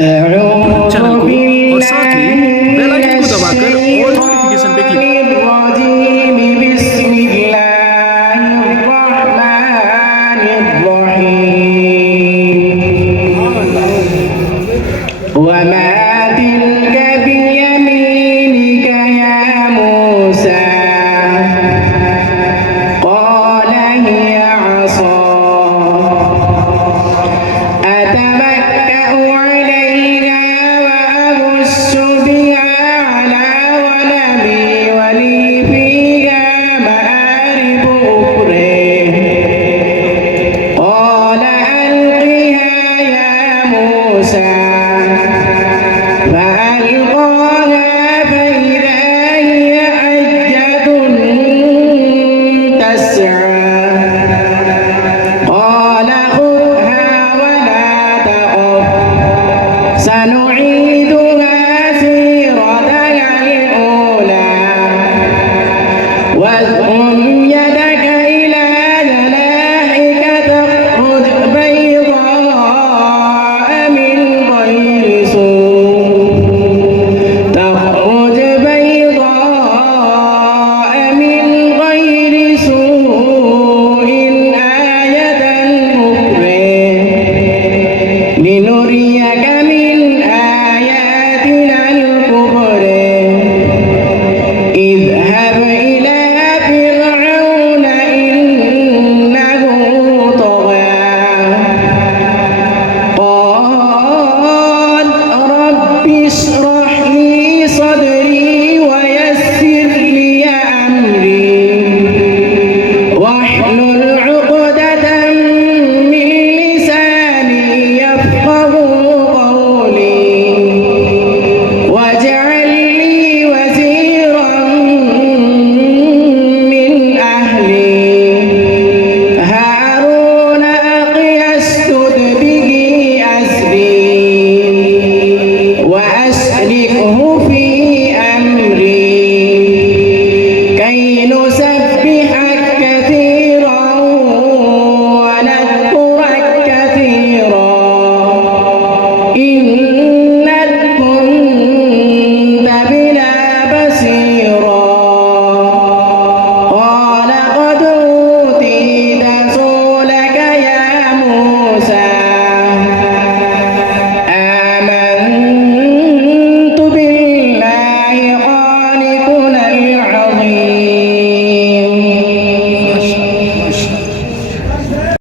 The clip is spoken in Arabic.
चैनल को और साथ ही बेल आइकन को दबाकर ऑल नोटिफिकेशन पे क्लिक وما تلك بيمينك يا موسى قال هي عصاي أتوكأ عليها وأهش بها على غنمي ولي فيها مآرب أخرى قال ألقها يا موسى